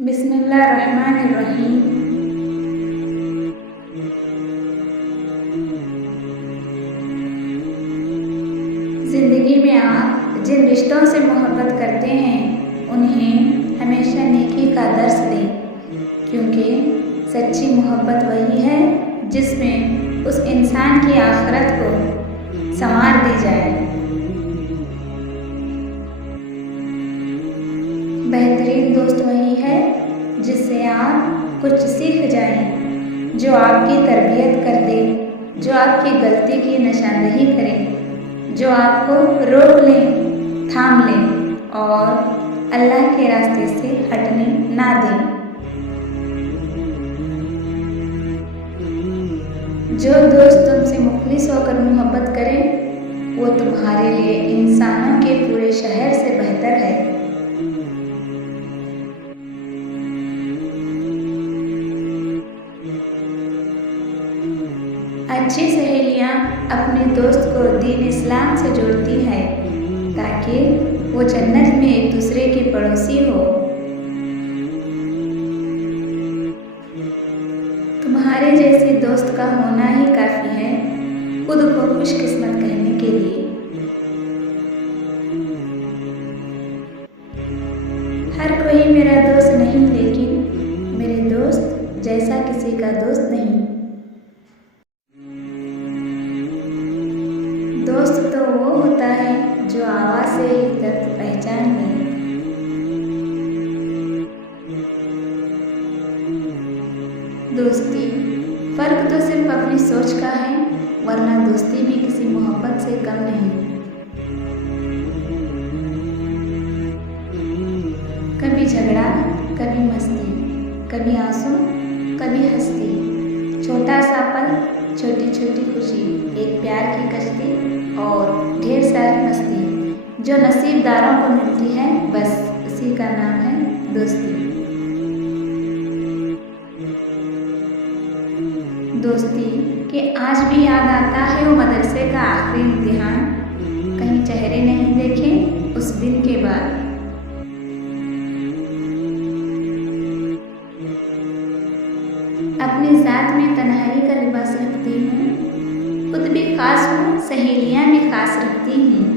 बिस्मिल्लाहिर्रहमानिर्रहीम। ज़िंदगी में आप जिन रिश्तों से मोहब्बत करते हैं उन्हें हमेशा नेकी का दर्स दें, क्योंकि सच्ची मोहब्बत वही है जिसमें उस इंसान की आखिरत को संवार दी जाए। बेहतरीन दोस्त वही है जिससे आप कुछ सीख जाएं, जो आपकी तरबियत कर दे, जो आपकी गलती की निशानदेही करे, जो आपको रोक ले, थाम ले और अल्लाह के रास्ते से हटने ना दे। जो दोस्त तुमसे मुखलिस होकर मोहब्बत करे वो तुम्हारे लिए इंसानों के पूरे शहर से बेहतर है। अच्छी सहेलियाँ अपने दोस्त को दीन इस्लाम से जोड़ती है ताकि वो जन्नत में एक दूसरे के पड़ोसी हो। तुम्हारे जैसे दोस्त का होना ही काफ़ी है खुद को खुशकिस्मत कहने के लिए। हर कोई मेरा दोस्त नहीं, लेकिन मेरे दोस्त जैसा किसी का दोस्त नहीं। दोस्त तो वो होता है जो आवाज़ से ही दर्द पहचान ले। दोस्ती फ़र्क तो सिर्फ अपनी सोच का है, वरना दोस्ती भी किसी मोहब्बत से कम नहीं। कभी झगड़ा, कभी मस्ती, कभी आंसू, कभी हंसती, छोटा सा पल, छोटी छोटी खुशी, एक प्यार की कश्ती और ढेर सारी मस्ती जो नसीबदारों को मिलती है, बस उसी का नाम है दोस्ती। दोस्ती के आज भी याद आता है वो मदरसे का आखिरी इम्तिहान, कहीं चेहरे नहीं देखे उस दिन के बाद। अपनी ज़ात में तन्हाई का लिबास रखती हूँ, खुद भी खास हूँ, सहेलियाँ भी खास रखती हूँ।